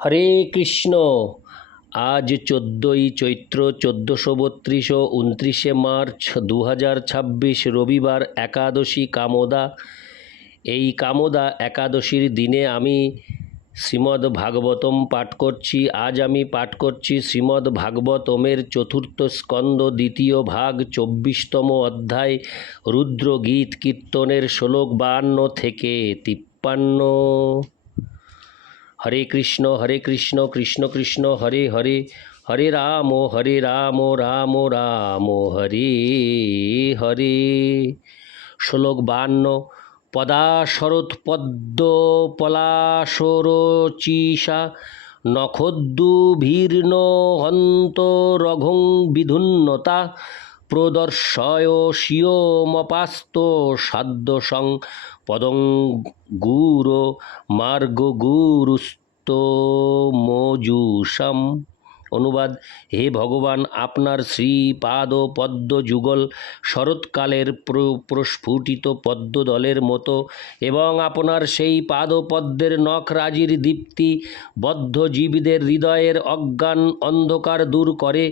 হরে কৃষ্ণ। আজ 14ই চৈত্র 1432 ও 29শে মার্চ 2026 রবিবার একাদশী কামোদা। এই কামোদা একাদশীর দিনে আমি শ্রীমদ্ ভাগবতম পাঠ করছি। আজ আমি পাঠ করছি শ্রীমদ্ ভাগবতমের চতুর্থ স্কন্দ দ্বিতীয় ভাগ 24তম অধ্যায় রুদ্রগীত কীর্তনের শ্লোক 52 থেকে 53। হরে কৃষ্ণ কৃষ্ণ কৃষ্ণ হরে হরে, হরে রাম রাম রাম হরে হরে। শ্লোক 52। পদাশরৎপদ্ম পলাশরচিষা নখোদ্দুভীর্ণ হন্ত রঘং বিধুন্নতা প্রদর্শয় স্বীয়মপাস্ত সাধ্যসং পদং গুরো মার্গ গুরুস্তমোজুষম। অনুবাদ: হে ভগবান, আপনার শ্রীপাদ পদ্ম যুগল শরৎকালের প্রস্ফুটিত পদ্মদলের মতো এবং আপনার সেই পাদপদ্মের নখরাজির দীপ্তি বদ্ধ জীবদের হৃদয়ের অজ্ঞান অন্ধকার দূর করে।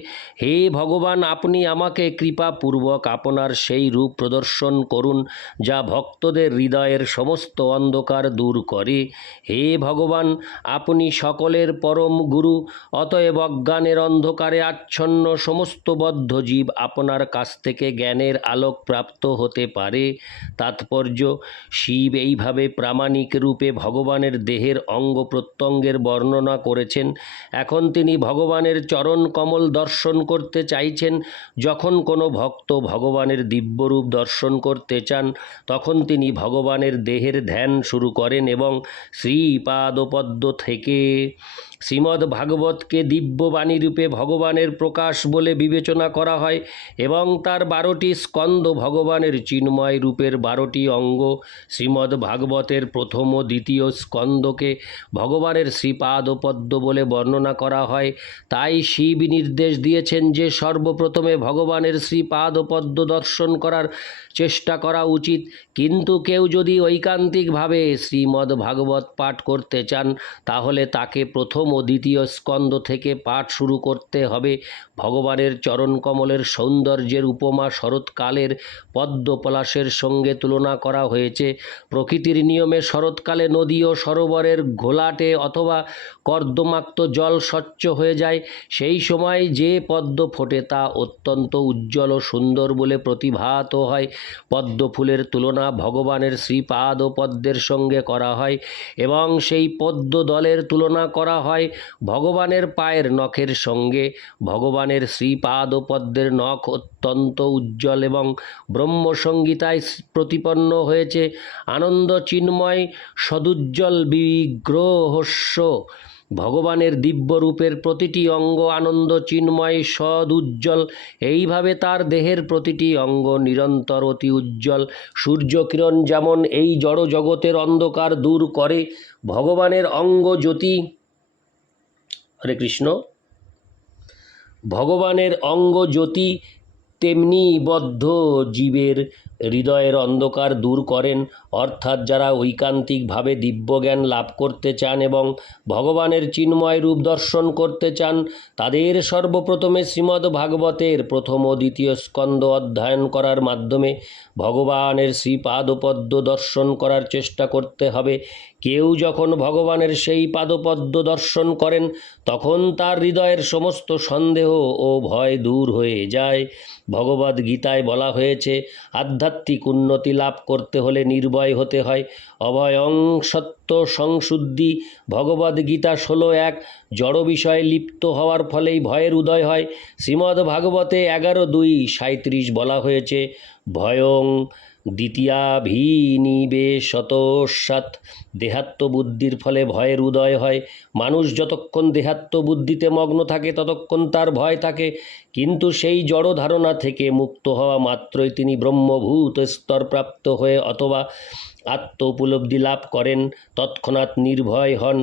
হে ভগবান, আপনি আমাকে কৃপাপূর্বক আপনার সেই রূপ প্রদর্শন করুন যা ভক্তদের হৃদয়ের সমস্ত অন্ধকার দূর করে। হে ভগবান, আপনি সকলের পরম গুরু, অতএব অজ্ঞানের অন্ধকারে আচ্ছন্ন সমস্ত বদ্ধ জীব আপনার কাছ থেকে জ্ঞানের আলোক প্রাপ্ত হতে পারে। তাৎপর্য: শিব এইভাবে প্রামাণিক রূপে ভগবানের দেহের অঙ্গ প্রত্যঙ্গের বর্ণনা করেছেন। এখন তিনি ভগবানের চরণ কমল দর্শন করতে চাইছেন। যখন কোনো ভক্ত ভগবানের দিব্যরূপ দর্শন করতে চান, তখন তিনি ভগবানের দেহের ধ্যান শুরু করেন এবং শ্রীপাদপদ্ম থেকে শ্রীমদ্ ভাগবতকে দিব্যবাণী রূপে ভগবানের প্রকাশ বলে বিবেচনা করা হয় এবং তার 12টি স্কন্দ ভগবানের চিন্ময় রূপের 12টি অঙ্গ। শ্রীমদ্ ভাগবতের প্রথম ও দ্বিতীয় স্কন্দকে ভগবানের শ্রীপাদপদ্ম বলে বর্ণনা করা হয়। তাই শিব নির্দেশ দিয়েছেন যে সর্বপ্রথমে ভগবানের শ্রীপাদপদ্ম দর্শন করার চেষ্টা করা উচিত। কিন্তু কেউ যদি ঐকান্তিকভাবে শ্রীমদ্ ভাগবত পাঠ করতে চান, তাহলে তাকে প্রথম ও দ্বিতীয় স্কন্দ থেকে পাঠ শুরু করতে হবে। ভগবানের চরণকমলের সৌন্দর্যের উপমা শরৎকালের পদ্ম পলাশের সঙ্গে তুলনা করা হয়েছে। প্রকৃতির নিয়মে শরৎকালে নদী ও সরোবরের ঘোলাটে অথবা কর্দমাক্ত জল স্বচ্ছ হয়ে যায়। সেই সময় যে পদ্ম ফোটে তা অত্যন্ত উজ্জ্বল ও সুন্দর বলে প্রতিভাত হয়। পদ্ম ফুলের তুলনা ভগবানের শ্রীপাদ পদ্মের সঙ্গে করা হয় এবং সেই পদ্ম দলের তুলনা করা হয় ভগবানের পায়ের নখের সঙ্গে। ভগবানের শ্রীপাদ পদ্মের নখ অত্যন্ত উজ্জ্বল এবং ব্রহ্মসংগীতায় প্রতিপন্ন হয়েছে। আনন্দ চিন্ময় সদুজ্জ্বল বিগ্রহস্য। ভগবানের দিব্যরূপের প্রতিটি অঙ্গ আনন্দ চিন্ময় সদুজ্জ্বল। এইভাবে তার দেহের প্রতিটি অঙ্গ নিরন্তর অতি উজ্জ্বল। সূর্যকিরণ যেমন এই জড় জগতের অন্ধকার দূর করে, ভগবানের অঙ্গ জ্যোতি হরে কৃষ্ণ ভগবানের অঙ্গ জ্যোতি তেমনি বদ্ধ জীবের হৃদয়ের অন্ধকার দূর করেন। অর্থাৎ যারা ঐকান্তিকভাবে দিব্যজ্ঞান লাভ করতে চান এবং ভগবানের চিন্ময় রূপ দর্শন করতে চান, তাদের সর্বপ্রথমে শ্রীমদ্ ভাগবতের প্রথম ও দ্বিতীয় স্কন্দ অধ্যয়ন করার মাধ্যমে ভগবানের শ্রীপাদপদ্ম দর্শন করার চেষ্টা করতে হবে। কেউ যখন ভগবানের সেই পাদপদ্ম দর্শন করেন, তখন তার হৃদয়ের সমস্ত সন্দেহ ও ভয় দূর হয়ে যায়। ভগবদ্ গীতায় বলা হয়েছে, আধ্যাত্মিক উন্নতি লাভ করতে হলে নির্ভয় হতে হয়। অভয়ং সত্য সংশুদ্ধি। ভগবদ্ গীতা 16:1। জড় বিষয়ে লিপ্ত হওয়ার ফলেই ভয়ের উদয় হয়। শ্রীমদ্ ভাগবতে 11:2-37 বলা হয়েছে, ভয়ং দ্বিতীয়াভিনিবেশতঃ। দেহাত্মবুদ্ধির ফলে ভয়ের উদয় হয়। মানুষ যতক্ষণ দেহাত্মবুদ্ধিতে মগ্ন থাকে ততক্ষণ তার ভয় থাকে, কিন্তু সেই জড় ধারণা থেকে মুক্ত হওয়া মাত্রই তিনি ব্রহ্মভূত স্তর প্রাপ্ত হয়ে অথবা আত্ম উপলব্ধি লাভ করেন, তৎক্ষণাৎ নির্ভয় হন।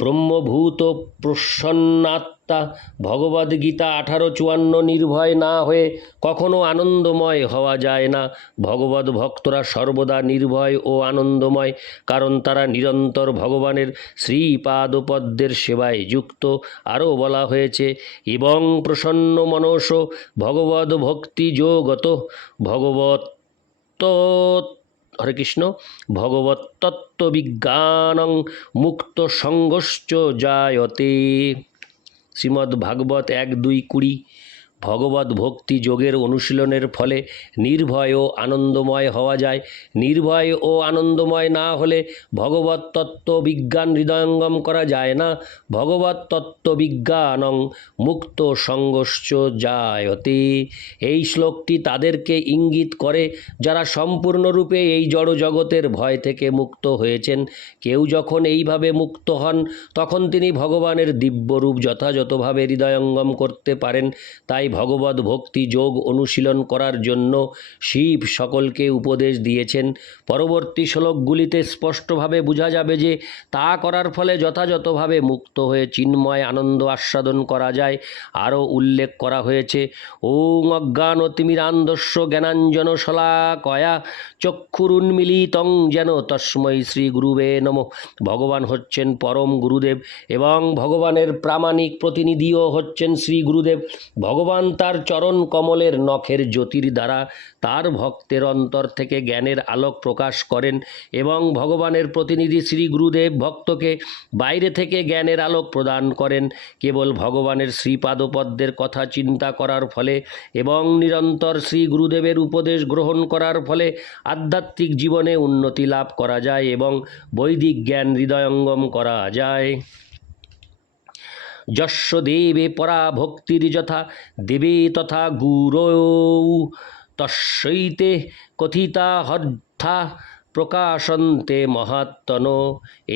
ব্রহ্মভূত প্রসন্নাত্মা বার্তা ভগবদ্গীতা 18:54। নির্ভয় না হয়ে কখনো আনন্দময় হওয়া যায় না। ভগবত ভক্তরা সর্বদা নির্ভয় ও আনন্দময়, কারণ তারা নিরন্তর ভগবানের শ্রীপাদপদ্মের সেবায় যুক্ত। আরও বলা হয়েছে, এবং প্রসন্ন মনস ভগবদ ভক্তি যোগত ভগবত হরে কৃষ্ণ ভগবত্তত্ত্ববিজ্ঞানং মুক্ত সঙ্গশ্চ জায়তে। শ্রীমদ্ ভাগবত 1:2-20। ভগবত ভক্তি যোগের অনুশীলনের ফলে নির্ভয় ও আনন্দময় হওয়া যায়। নির্ভয় ও আনন্দময় না হলে ভগবত তত্ত্ব বিজ্ঞান হৃদয়ঙ্গম করা যায় না। ভগবত তত্ত্ব বিজ্ঞানং মুক্ত সঙ্গশ্চ জায়তে। এই শ্লোকটি তাদেরকে ইঙ্গিত করে যারা সম্পূর্ণরূপে এই জড় জগতের ভয় থেকে মুক্ত হয়েছেন। কেউ যখন এইভাবে মুক্ত হন তখন তিনি ভগবানের দিব্যরূপ যথাযথভাবে হৃদয়ঙ্গম করতে পারেন। তাই ভগবত ভক্তি যোগ অনুশীলন করার জন্য শিব সকলকে উপদেশ দিয়েছেন। পরবর্তী শ্লোকগুলিতে স্পষ্টভাবে বোঝা যাবে যে তা করার ফলে যথাযথভাবে মুক্ত হয়ে চিন্ময় আনন্দ আস্বাদন করা যায়। আরও উল্লেখ করা হয়েছে, ওং অজ্ঞানতিমিরান্ধস্য জ্ঞানাঞ্জন শলাকয়া চক্ষুরুন্মিলিতং যেন তস্मै শ্রী গুরুবে নমঃ। ভগবান হচ্ছেন পরম গুরুদেব এবং ভগবানের প্রামাণিক প্রতিনিধিও হচ্ছেন শ্রী গুরুদেব। ভগবান তার চরণ কমলের নখের জ্যোতির দ্বারা তার ভক্তের অন্তর থেকে জ্ঞানের আলোক প্রকাশ করেন এবং ভগবানের প্রতিনিধি শ্রী গুরুদেব ভক্তকে বাইরে থেকে জ্ঞানের আলোক প্রদান করেন। কেবল ভগবানের শ্রীপাদপদ্মের কথা চিন্তা করার ফলে এবং নিরন্তর শ্রী গুরুদেবের উপদেশ গ্রহণ করার ফলে আধ্যাত্মিক জীবনে উন্নতি লাভ করা যায় এবং বৈদিক জ্ঞান হৃদয়ঙ্গম করা যায়। যস্য দেবে পরা ভক্তির যথা দেবে তথা গুরৌ তস্যৈতে কথিতা হর্থা প্রকাশন্তে মহাত্মন।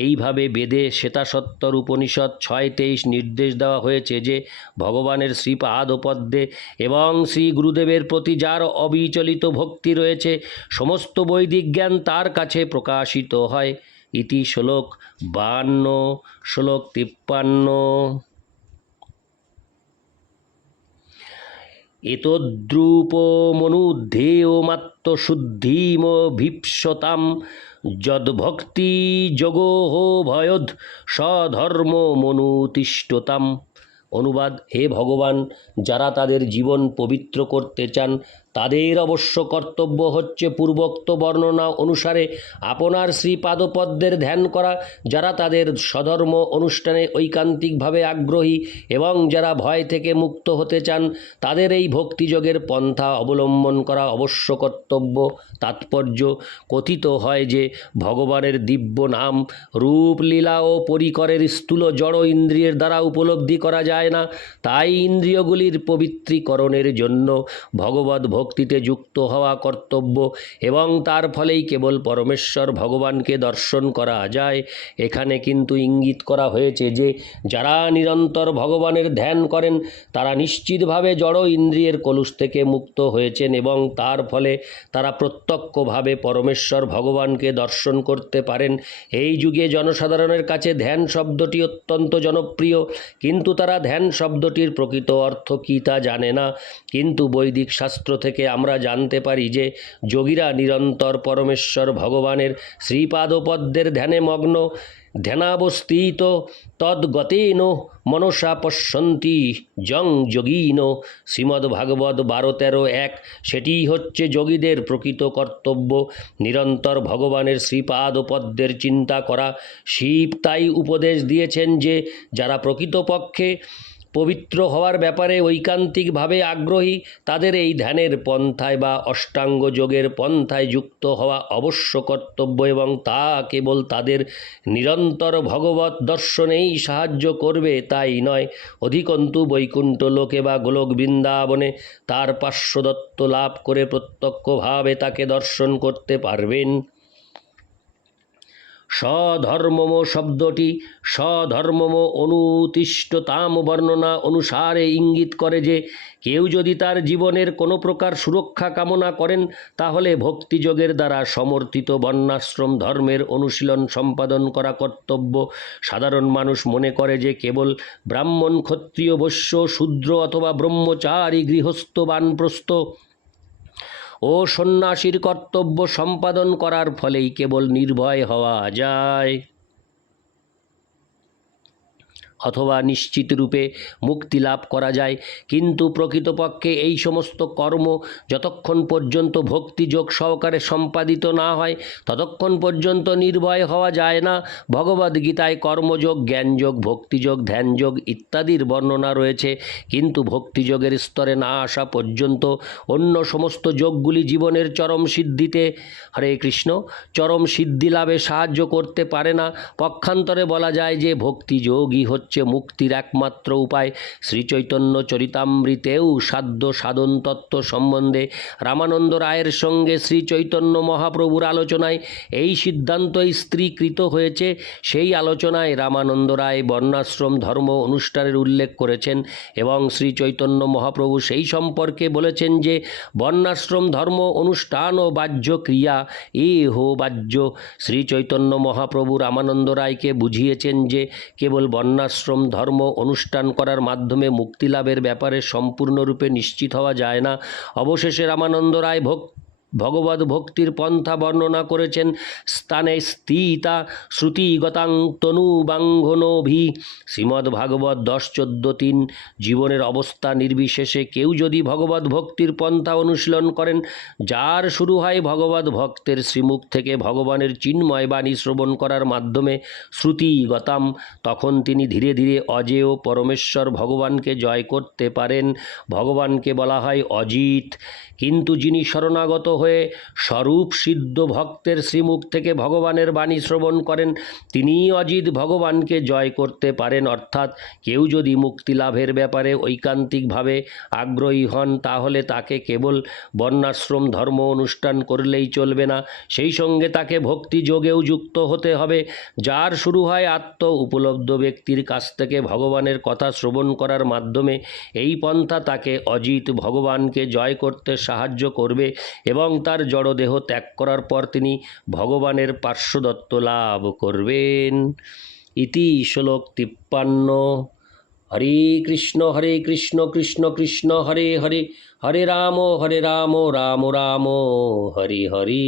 এইভাবে বেদে শ্বেতাসত্তর উপনিষদ 6:23 নির্দেশ দেওয়া হয়েছে যে ভগবানের শ্রীপাদপদ্মে এবং শ্রী গুরুদেবের প্রতি যার অবিচলিত ভক্তি রয়েছে সমস্ত বৈদিক জ্ঞান তার কাছে প্রকাশিত হয়। ইতি শ্লোক 52। শ্লোক 53। এতদ্রূপমনুদ্ধেয়মাত্মশুদ্ধিমভীপ্সতাম যদ্ভক্তিযোগোহ ভয়দ স্বধর্মমনুতিষ্ঠতাম। অনুবাদ, হে ভগবান, যারা তাদের জীবন পবিত্র করতে চান তাদের অবশ্য কর্তব্য হচ্ছে পূর্বোক্ত বর্ণনা অনুসারে আপনার শ্রীপাদপদ্মের ধ্যান করা। যারা তাদের স্বধর্ম অনুষ্ঠানে ঐকান্তিকভাবে আগ্রহী এবং যারা ভয় থেকে মুক্ত হতে চান তাদের এই ভক্তিযোগের পন্থা অবলম্বন করা অবশ্য কর্তব্য। তাৎপর্য, কথিত হয় যে ভগবানের দিব্য নাম রূপ লীলা ও পরিকরের স্থূল জড় ইন্দ্রিয়ের দ্বারা উপলব্ধি করা যায় না। তাই ইন্দ্রিয়গুলির পবিত্রীকরণের জন্য ভগবত ভক্তিতে যুক্ত হওয়া কর্তব্য এবং তার ফলেই কেবল পরমেশ্বর ভগবানকে দর্শন করা যায়। এখানে কিন্তু ইঙ্গিত করা হয়েছে যে যারা নিরন্তর ভগবানের ধ্যান করেন তারা নিশ্চিতভাবে জড় ইন্দ্রিয়ের কলুষ থেকে মুক্ত হয়েছেন এবং তার ফলে তারা প্রত্যক্ষভাবে পরমেশ্বর ভগবানকে দর্শন করতে পারেন। এই যুগে জনসাধারণের কাছে ধ্যান শব্দটি অত্যন্ত জনপ্রিয়, কিন্তু তারা ধ্যান শব্দটির প্রকৃত অর্থ কী তা জানে না। কিন্তু বৈদিক শাস্ত্র থেকে আমরা জানতে পারি যে যোগীরা নিরন্তর পরমেশ্বর ভগবানের শ্রীপাদপদ্মের ধ্যানে মগ্ন। ধ্যানাবস্থিত তদ্গতেন মনসা পশ্যন্তি জং যোগীন। শ্রীমদ্ভাগবত 12:13-1। সেটিই হচ্ছে যোগীদের প্রকৃত কর্তব্য, নিরন্তর ভগবানের শ্রীপাদপদ্মের চিন্তা করা। শিব তাই উপদেশ দিয়েছেন যে যারা প্রকৃতপক্ষে পবিত্র হওয়ার ব্যাপারে ঐকান্তিকভাবে আগ্রহী তাদের এই ধ্যানের পন্থায় বা অষ্টাঙ্গ যোগের পন্থায় যুক্ত হওয়া অবশ্য কর্তব্য এবং তা কেবল তাদের নিরন্তর ভগবত দর্শনেই সাহায্য করবে তাই নয়, অধিকন্তু বৈকুণ্ঠ লোকে বা গোলক বৃন্দাবনে তার পার্শ্বদত্ত লাভ করে প্রত্যক্ষভাবে তাকে দর্শন করতে পারবেন। স্বধর্মম শব্দটি স্বধর্মম অনুতিষ্ঠতাম বর্ণনা অনুসারে ইঙ্গিত করে যে কেউ যদি তার জীবনের কোনো প্রকার সুরক্ষা কামনা করেন তাহলে ভক্তিযোগের দ্বারা সমর্থিত বর্ণাশ্রম ধর্মের অনুশীলন সম্পাদন করা কর্তব্য। সাধারণ মানুষ মনে করে যে কেবল ব্রাহ্মণ, ক্ষত্রিয়, বৈশ্য, শূদ্র অথবা ব্রহ্মচারী, গৃহস্থ, বানপ্রস্থ ও সন্ন্যাসীর কর্তব্য সম্পাদন করার ফলেই কেবল নির্ভয় হওয়া যায় অথবা নিশ্চিত রূপে মুক্তি লাভ করা যায়। কিন্তু প্রকৃতপক্ষে এই সমস্ত কর্ম যতক্ষণ পর্যন্ত ভক্তিযোগ সহকারে সম্পাদিত না হয় ততক্ষণ পর্যন্ত নির্ভয় হওয়া যায় না। ভগবদ্গীতায় কর্মযোগ, জ্ঞানযোগ, ভক্তিযোগ, ধ্যানযোগ ইত্যাদির বর্ণনা রয়েছে, কিন্তু ভক্তিযোগের স্তরে না আসা পর্যন্ত অন্য সমস্ত যোগগুলি জীবনের চরম সিদ্ধিতে চরম সিদ্ধি লাভে সাহায্য করতে পারে না। পক্ষান্তরে বলা যায় যে ভক্তিযোগই হচ্ছে মুক্তির একমাত্র উপায়। শ্রীচৈতন্য চরিতামৃতেও সাধ্য সাধন তত্ত্ব সম্বন্ধে রামানন্দ রায়ের সঙ্গে শ্রীচৈতন্য মহাপ্রভুর আলোচনায় এই সিদ্ধান্তই স্থিরীকৃত হয়েছে। সেই আলোচনায় রামানন্দ রায় বর্ণাশ্রম ধর্ম অনুষ্ঠানের উল্লেখ করেছেন এবং শ্রীচৈতন্য মহাপ্রভু সেই সম্পর্কে বলেছেন যে বর্ণাশ্রম ধর্ম অনুষ্ঠান ও বাহ্য ক্রিয়া হো বাহ্য। শ্রীচৈতন্য মহাপ্রভু রামানন্দ রায়কে বুঝিয়েছেন যে কেবল বর্ণাশ্রম ধর্ম অনুষ্ঠান করার মাধ্যমে মুক্তিলাভের ব্যাপারে সম্পূর্ণরূপে নিশ্চিত হওয়া যায় না। অবশেষে রামানন্দ রায় ভগবদ ভক্তির পন্থা বর্ণনা করেছেন। স্থানে স্থিতা শ্রুতিগতাং তনুবাঙ্ঘনোভি, শ্রীমদ্ভাগবত 10:14-3। জীবনের অবস্থা নির্বিশেষে কেউ যদি ভগবদ ভক্তির পন্থা অনুশীলন করেন, যার শুরু হয় ভগবদ ভক্তের শ্রীমুখ থেকে ভগবানের চিন্ময় বাণী শ্রবণ করার মাধ্যমে শ্রুতিগতাম, তখন তিনি ধীরে ধীরে অজেয় পরমেশ্বর ভগবানকে জয় করতে পারেন। ভগবানকে বলা হয় অজিত, কিন্তু যিনি শরণাগত হয়ে স্বরূপ সিদ্ধ ভক্তের শ্রীমুখ থেকে ভগবানের বাণী শ্রবণ করেন তিনিই অজিত ভগবানকে জয় করতে পারেন। অর্থাৎ কেউ যদি মুক্তিলাভের ব্যাপারে ঐকান্তিকভাবে আগ্রহী হন তাহলে তাকে কেবল বর্ণাশ্রম ধর্ম অনুষ্ঠান করলেই চলবে না, সেই সঙ্গে তাকে ভক্তি যোগেও যুক্ত হতে হবে, যার শুরু হয় আত্ম উপলব্ধ ব্যক্তির কাছ থেকে ভগবানের কথা শ্রবণ করার মাধ্যমে। এই পন্থা তাকে অজিত ভগবানকে জয় করতে সাহায্য করবে এবং তার জড়দেহ ত্যাগ করার পর তিনি ভগবানের পার্শ্বদত্ত লাভ করবেন। ইতি শ্লোক 53। হরে কৃষ্ণ কৃষ্ণ কৃষ্ণ হরে হরে, হরে রাম রাম রাম হরি হরি।